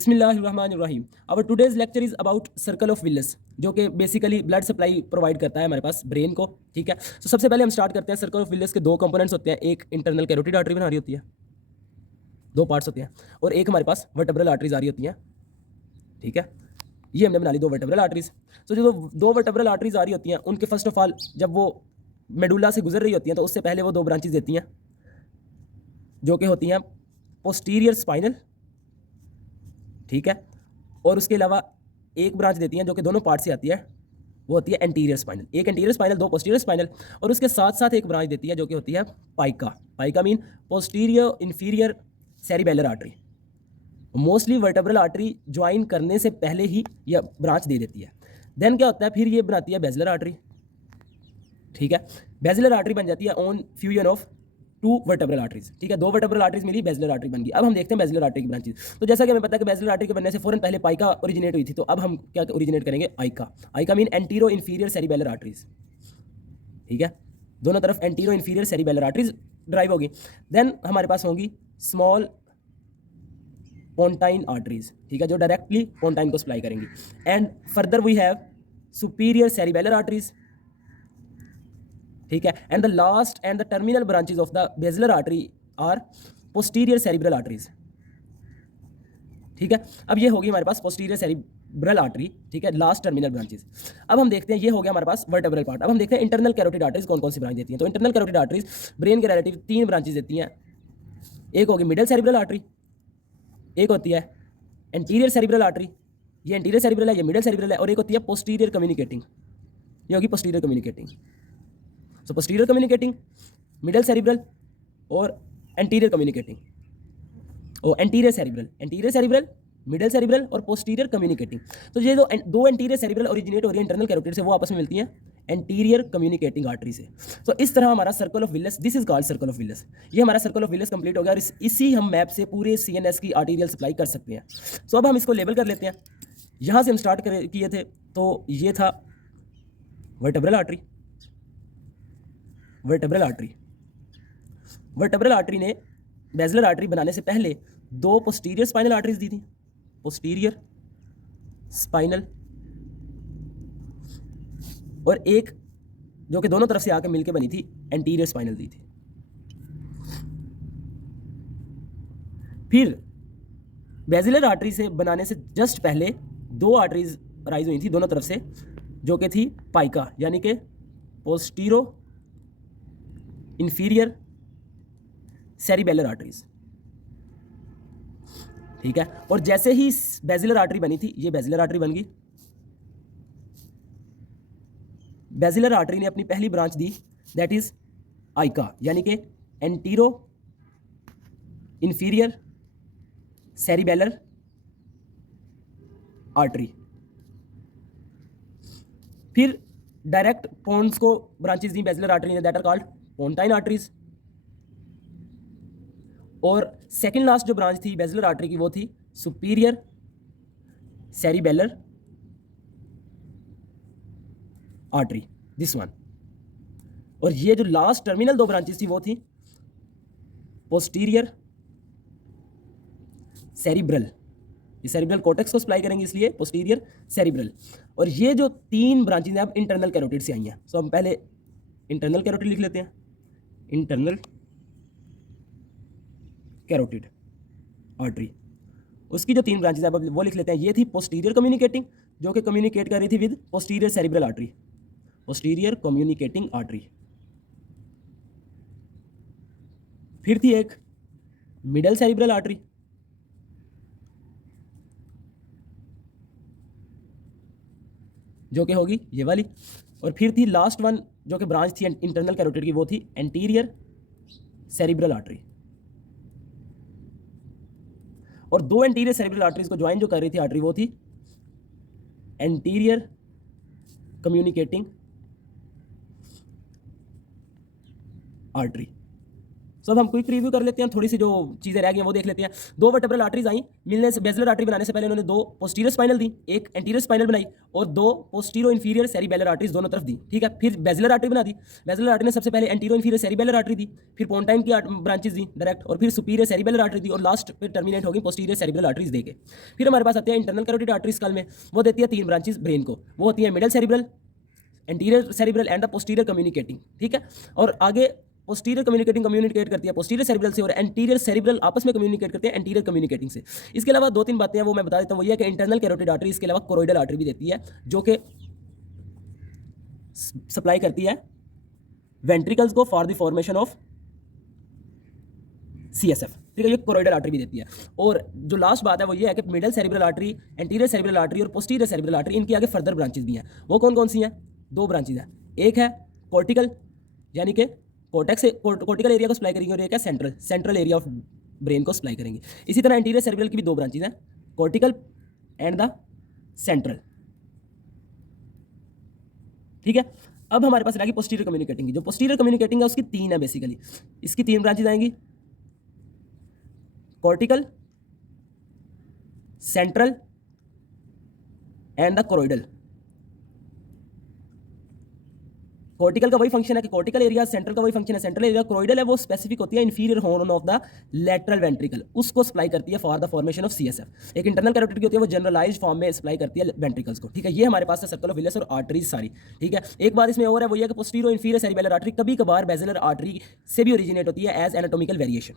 बिस्मिल्लाहिर्रहमानिर्रहीम। Our today's lecture is about circle of Willis, जो कि बेसिकली ब्लड सप्लाई प्रोवाइड करता है हमारे पास ब्रेन को। ठीक है, तो सबसे पहले हम स्टार्ट करते हैं। सर्कल ऑफ विलिस के दो कंपोनेंट्स होते हैं, एक इंटरनल कैरोटिड आर्टरी बना रही होती है, दो पार्ट्स होते हैं, और एक हमारे पास वर्टेब्रल आर्टरीज आ रही होती हैं। ठीक है, ये हमने बना ली दो वर्टेब्रल आर्टरीज। तो जो दो वर्टेब्रल आर्टरीज आ रही होती हैं उनके फर्स्ट ऑफ ऑल जब वो मेडुला से गुजर रही होती हैं तो उससे पहले वो दो ब्रांचेज देती हैं जो कि होती हैं पोस्टीरियर स्पाइनल। ठीक है, और उसके अलावा एक ब्रांच देती हैं जो कि दोनों पार्ट से आती है, वो होती है एंटीरियर स्पाइनल। एक एंटीरियर स्पाइनल, दो पोस्टीरियर स्पाइनल, और उसके साथ साथ एक ब्रांच देती है जो कि होती है PICA. PICA mean posterior inferior cerebellar artery. Mostly vertebral artery join करने से पहले ही यह ब्रांच दे देती है। देन क्या होता है, फिर ये बनाती है बेजलर आर्टरी। ठीक है, बेजलर आर्टरी बन जाती है on fusion of two vertebral arteries. ठीक है, दो वर्टेब्रल आर्टरीज मिली, बेजलर आर्टरी बन गई। अब हम देखते हैं बेजलर आर्टरी की ब्रांचेस। तो जैसा कि हमें पता है कि बेजलर आर्टरी के बनने से फौरन पहले पाइका ओरिजिनेट हुई थी, तो अब हम क्या ओरिजिनेट करेंगे, AICA. AICA mean anterior inferior cerebellar arteries. ठीक है, दोनों तरफ anterior inferior cerebellar arteries drive होगी। देन हमारे पास होंगी स्मॉल पोंटाइन आर्टरीज। ठीक है, जो डायरेक्टली पोंटाइन को सप्लाई करेंगी। And further we have superior cerebellar arteries. ठीक है, and the last and the terminal branches of the basilar artery are posterior cerebral arteries. ठीक है, अब ये होगी हमारे पास पोस्टीरियर सेरिब्रल आर्टरी। ठीक है, लास्ट टर्मिनल ब्रांचेस। अब हम देखते हैं, ये हो गया हमारे पास वर्टेब्रल पार्ट। अब हम देखते हैं इंटरनल कैरोटिड आर्टरीज कौन कौन सी ब्रांच देती हैं। तो इंटरनल कैरोटिड आर्टरीज ब्रेन के रिलेटिव तीन ब्रांचेस देती हैं। एक होगी मिडल सेरिब्रल आर्टरी, एक होती है एंटीरियर सेरिब्रल आर्टरी, ये एंटीरियर सेरिब्रल है, ये मिडल सेरिब्रल है, और एक होती है पोस्टीरियर कम्युनिकेटिंग, ये होगी पोस्टीरियर कम्युनिकेटिंग। सो पोस्टीरियर कम्युनिकेटिंग, मिडल सेरिब्रल और एंटीरियर कम्युनिकेटिंग, और एंटीरियर सेरिब्रल, मिडल सेरिब्रल और पोस्टीरियर कम्युनिकेटिंग। तो ये दो एंटीरियर सेरिब्रल ओरिजिनेट हो रही है इंटरनल कैरोटिड से, वो आपस में मिलती हैं एंटीरियर कम्युनिकेटिंग आर्टरी से। तो इस तरह हमारा circle of Willis, this is called circle of Willis. ये हमारा सर्कल ऑफ विलिस कंप्लीट हो गया, और इसी हम मैप से पूरे सीएनएस की आर्टीरियल सप्लाई कर सकते हैं। सो अब हम इसको लेबल कर लेते हैं। यहाँ से हम स्टार्ट किए थे, तो ये था vertebral artery. Vertebral artery, vertebral artery ने बेजलर आर्टरी बनाने से पहले दो पोस्टीरियर स्पाइनल आर्टरीज दी थी, पोस्टीरियर स्पाइनल, और एक जो कि दोनों तरफ से आकर मिलकर बनी थी एंटीरियर स्पाइनल दी थी। फिर बेजलर आर्टरी से बनाने से जस्ट पहले दो आर्टरीज राइज हुई थी दोनों तरफ से, जो कि थी पाइका, यानी कि पोस्टीरो इंफीरियर सेरिबेलर आर्टरीज। ठीक है, और जैसे ही बेजलर आर्टरी बनी थी, ये बेजलर आर्टरी बन गई। बेजलर आर्टरी ने अपनी पहली ब्रांच दी, दैट इज आइका, यानी कि एंटीरो इंफीरियर सेरिबेलर आर्टरी। फिर डायरेक्ट पोन्स को ब्रांचेस दी बेजलर आर्टरी ने, दैट आर कॉल्ड पोंटाइन आर्टरीज। और सेकंड लास्ट जो ब्रांच थी बेजलर आर्टरी की, वो थी superior cerebellar artery, this one. और ये जो लास्ट टर्मिनल दो ब्रांचेस थी वो थी पोस्टीरियर सेरिब्रल। ये सेरिब्रल कॉर्टेक्स को सप्लाई करेंगे, इसलिए पोस्टीरियर सेरिब्रल। और ये जो तीन ब्रांचेस हैं अब इंटरनल कैरोटिड से आई हैं। सो हम पहले इंटरनल कैरोटिड लिख लेते हैं, इंटरनल कैरोटिड आर्टरी। उसकी जो तीन ब्रांचेस हैं वो लिख लेते हैं। ये थी पोस्टीरियर कम्युनिकेटिंग, जो कि कम्युनिकेट कर रही थी with posterior cerebral artery, posterior communicating artery. फिर थी एक मिडल सेरिब्रल आर्टरी, जो कि होगी ये वाली। और फिर थी लास्ट वन जो कि ब्रांच थी इंटरनल कैरोटिड की, वो थी एंटीरियर सेरिब्रल आर्टरी। और दो एंटीरियर सेरिब्रल आर्टरीज को ज्वाइन जो कर रही थी आर्टरी, वो थी एंटीरियर कम्युनिकेटिंग आर्टरी। सो अब हम क्विक रिव्यू कर लेते हैं, थोड़ी सी जो चीज़ें रह गई हैं वो देख लेते हैं। दो वर्टेब्रल आर्टरीज आई मिलने से, बेसिलर आर्टरी बनाने से पहले उन्होंने दो पोस्टीरियर स्पाइनल दी, एक एंटीरियर स्पाइनल बनाई और दो पोस्टीरो इन्फीरियर सेरिबेलर आर्टरीज दोनों तरफ दी, ठीक है। फिर बेसिलर आर्टरी बना दी, बेसिलर आर्टरी ने सबसे पहले एंटीरो इन्फीरियर सेरिबेलर आर्टरी दी, फिर पोन्टाइन की ब्रांचेस दी डायरेक्ट, और फिर सुपीरियर सेरिबेलर आर्टरी दी, और लास्ट पे टर्मिनेट होगी पोस्टीरियर सेरिबेलर आर्टरीज देके। फिर हमारे पास आते हैं इंटरनल कैरोटिड आर्टरी स्कल में, वो देती है 3 ब्रांचेस ब्रेन को, वो होती है middle cerebral, anterior cerebral and the posterior communicating, ठीक है। और आगे पोस्टीरियर कम्युनिकेट करती है पोस्टीरियर सेरिब्रल से, और एंटीरियर सेरिब्रल आपस में कम्युनिकेट करते हैं एंटीरियर कम्युनिकेटिंग से। इसके अलावा 2-3 बातें हैं वो मैं बता देता हूँ, वही है कि इंटरनल कैरोटिड आर्टरी इसके अलावा कोरोइडल आर्टरी भी देती है, जो कि सप्लाई करती है वेंट्रिकल्स को for the formation of CSF, ठीक है। ये कोरोइडल आर्टरी भी देती है। और जो लास्ट बात है वो ये है कि middle cerebral artery, anterior cerebral artery और पोस्टीरियर सेरिब्रल आर्टरी, इनकी आगे फर्दर ब्रांचेस भी हैं। वो कौन कौन सी हैं? 2 ब्रांचेस हैं, एक है कॉर्टिकल यानी कि कॉर्टेक्स से कॉर्टिकल एरिया को सप्लाई करेंगे, और एक है सेंट्रल एरिया ऑफ ब्रेन को सप्लाई करेंगे। इसी तरह एंटीरियर सेरिब्रल की भी 2 ब्रांचेस हैं, कॉर्टिकल एंड द सेंट्रल, ठीक है। अब हमारे पास रहेगी पोस्टीरियर कम्युनिकेटिंग। जो पोस्टीरियर कम्युनिकेटिंग है उसकी 3 है बेसिकली, इसकी 3 ब्रांचेस आएंगी, cortical, central and the choroidal. Cortical का वही फंक्शन है कि कॉर्टिकल एरिया, सेंट्रल का वही फंक्शन है सेंट्रल एरिया, कोरोइडल है वो स्पेसिफिक होती है inferior horn of the lateral ventricle, उसको सप्लाई करती है for the formation of CSF। एक इंटरनल कैरोटिड की होती है वो जनरलाइज्ड फॉर्म में सप्लाई करती है वेंट्रिकल्स को, ठीक है। ये हमारे पास है सर्कल ऑफ विलियस और आर्टरीज सारी, ठीक है। एक बात इसमें और है वो ये है कि पोस्टीरियर इंफीरियर सेरिबेलर आर्टरी कभी कभार बेसिलर आर्टरी से भी ओरिजिनेट होती है एज एनाटॉमिकल वेरिएशन।